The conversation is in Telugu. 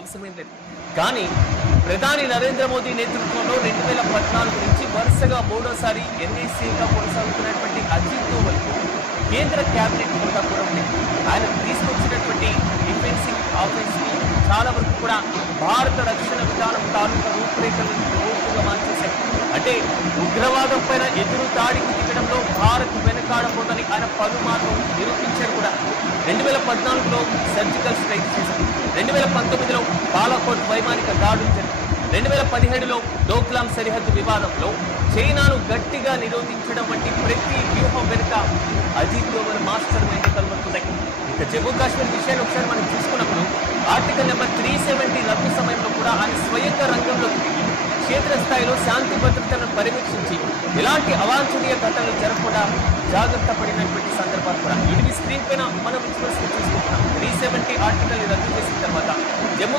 అవసరమేం లేదు. కానీ ప్రధాని నరేంద్ర మోదీ నేతృత్వంలో 2014 నుంచి వరుసగా మూడోసారి ఎన్ఏసీగా కొనసాగుతున్నటువంటి అజిత్ దోవల్కు కేంద్ర కేబినెట్ హోదా కూడా ఉంది. ఆయన తీసుకొచ్చినటువంటి డిఫెన్సింగ్ ఆఫెన్స్ ని చాలా వరకు కూడా భారత రక్షణ విధానం తాలూకా రూపురేఖలను పూర్తిగా మార్చేశారు. అంటే ఉగ్రవాదం పైన ఎదురు దాడికి దిగడంలో భారత్ వెనకాడబోదని ఆయన పలుమార్లు నిరూపించారు కూడా. 2014లో సర్జికల్ స్ట్రైక్ చేశారు. 2019లో బాలాకోట్ వైమానిక దాడులు జరిగాయి. 2017లో డోక్లాం సరిహద్దు వివాదంలో చైనాను గట్టిగా నిరోధించడం వంటి ప్రతి వ్యూహం వెనుక అజిత్ దోవల్ మాస్టర్ మైండ్ కనబడుతున్నాయి. ఇక జమ్మూ కాశ్మీర్ విషయాన్ని ఒకసారి మనం చూసుకున్నప్పుడు ఆర్టికల్ నెంబర్ 370 రద్దు సమయంలో కూడా ఆయన స్వయంగా రంగంలోకి దిగి క్షేత్రస్థాయిలో శాంతి భద్రతలను పర్యవేక్షించి ఎలాంటి అవాంఛనీయ ఘటనలు జరగకుండా జాగ్రత్త పడినటువంటి సందర్భాలు కూడా ఇది స్క్రీన్ పైన మనం చూసుకుంటున్నాం. 370 ఆర్టికల్ రద్దు చేసిన తర్వాత జమ్మూ